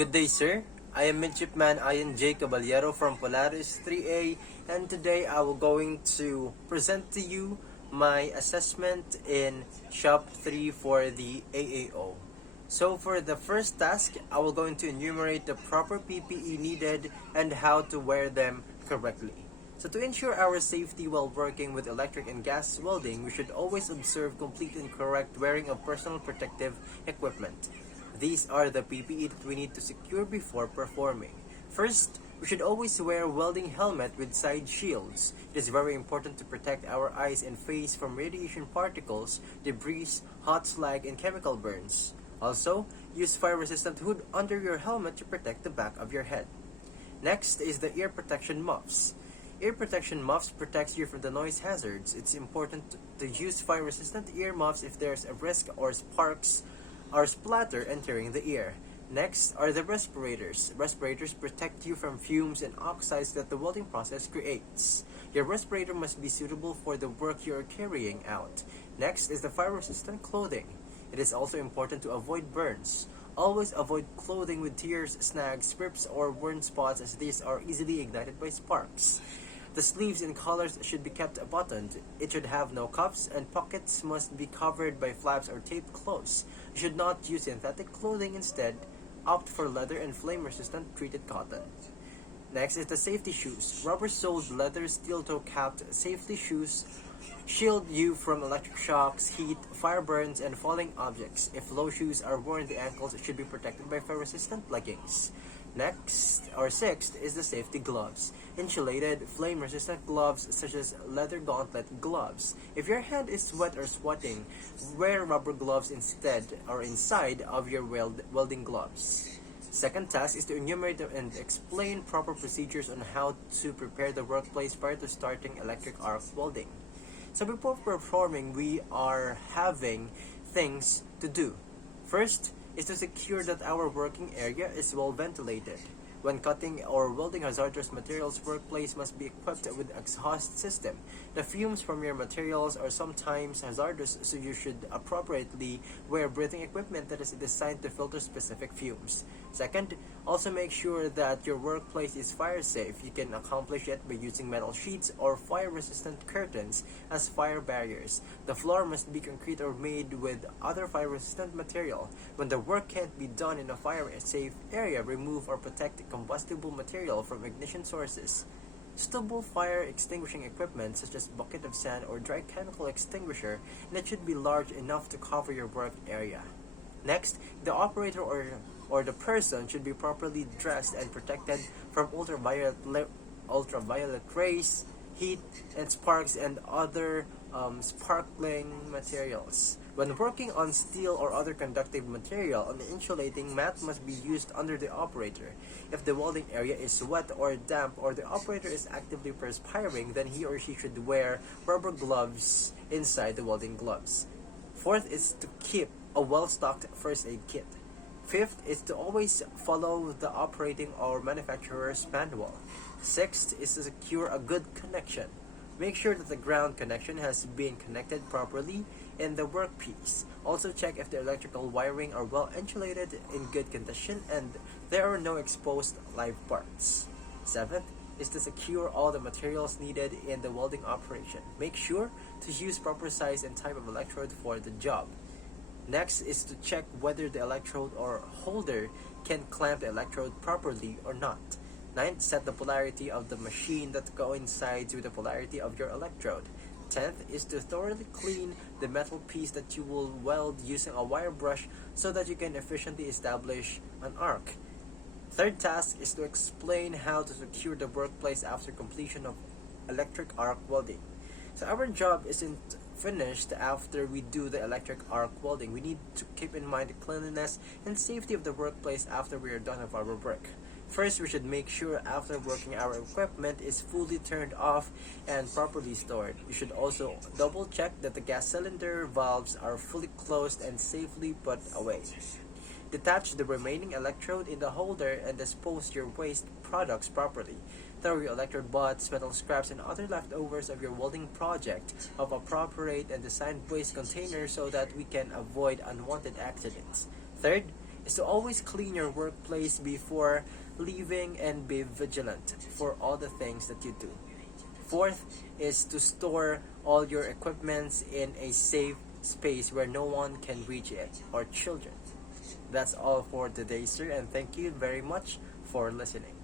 Good day, sir. I am Midshipman Ian J. Caballero from Polaris 3A, and today I will going to present to you my assessment in Shop 3 for the AAO. So for the first task, I will going to enumerate the proper PPE needed and how to wear them correctly. So to ensure our safety while working with electric and gas welding, we should always observe complete and correct wearing of personal protective equipment. These are the PPE that we need to secure before performing. First, we should always wear welding helmet with side shields. It is very important to protect our eyes and face from radiation particles, debris, hot slag, and chemical burns. Also, use fire-resistant hood under your helmet to protect the back of your head. Next is the ear protection muffs. Ear protection muffs protects you from the noise hazards. It's important to use fire-resistant ear muffs if there's a risk or sparks or splatter entering the ear. Next are the respirators. Respirators protect you from fumes and oxides that the welding process creates. Your respirator must be suitable for the work you are carrying out. Next is the fire-resistant clothing. It is also important to avoid burns. Always avoid clothing with tears, snags, strips, or worn spots, as these are easily ignited by sparks. The sleeves and collars should be kept buttoned. It should have no cuffs, and pockets must be covered by flaps or taped close. You should not use synthetic clothing. Instead, opt for leather and flame-resistant treated cotton. Next is the safety shoes. Rubber-soled leather steel-toe capped safety shoes shield you from electric shocks, heat, fire burns, and falling objects. If low shoes are worn, the ankles should be protected by fire-resistant leggings. Next, or sixth, is the safety gloves. Insulated, flame-resistant gloves such as leather gauntlet gloves. If your hand is wet or sweating, wear rubber gloves instead or inside of your welding gloves. Second task is to enumerate and explain proper procedures on how to prepare the workplace prior to starting electric arc welding. So before performing, we are having things to do. First is to secure that our working area is well ventilated. When cutting or welding hazardous materials, workplace must be equipped with exhaust system. The fumes from your materials are sometimes hazardous, so you should appropriately wear breathing equipment that is designed to filter specific fumes. Second, also make sure that your workplace is fire safe. You can accomplish it by using metal sheets or fire-resistant curtains as fire barriers. The floor must be concrete or made with other fire-resistant material. When the work can't be done in a fire-safe area, remove or protect combustible material from ignition sources. Suitable fire extinguishing equipment such as bucket of sand or dry chemical extinguisher, and it should be large enough to cover your work area. Next, the operator or the person should be properly dressed and protected from ultraviolet rays, heat, and sparks and other sparkling materials. When working on steel or other conductive material, an insulating mat must be used under the operator. If the welding area is wet or damp or the operator is actively perspiring, then he or she should wear rubber gloves inside the welding gloves. Fourth is to keep a well-stocked first aid kit. Fifth is to always follow the operating or manufacturer's manual. Sixth is to secure a good connection. Make sure that the ground connection has been connected properly in the workpiece. Also check if the electrical wiring are well insulated, in good condition, and there are no exposed live parts. Seventh is to secure all the materials needed in the welding operation. Make sure to use proper size and type of electrode for the job. Next is to check whether the electrode or holder can clamp the electrode properly or not. Ninth, set the polarity of the machine that coincides with the polarity of your electrode. 10th is to thoroughly clean the metal piece that you will weld using a wire brush so that you can efficiently establish an arc. Third task is to explain how to secure the workplace after completion of electric arc welding. So our job isn't finished after we do the electric arc welding. We need to keep in mind the cleanliness and safety of the workplace after we are done with our work. First, we should make sure after working our equipment is fully turned off and properly stored. You should also double check that the gas cylinder valves are fully closed and safely put away. Detach the remaining electrode in the holder and dispose your waste products properly. Throw your electrode butts, metal scraps, and other leftovers of your welding project of appropriate and designed waste containers so that we can avoid unwanted accidents. Third, is to always clean your workplace before leaving and be vigilant for all the things that you do. Fourth is to store all your equipments in a safe space where no one can reach it, or children. That's all for today, sir, and thank you very much for listening.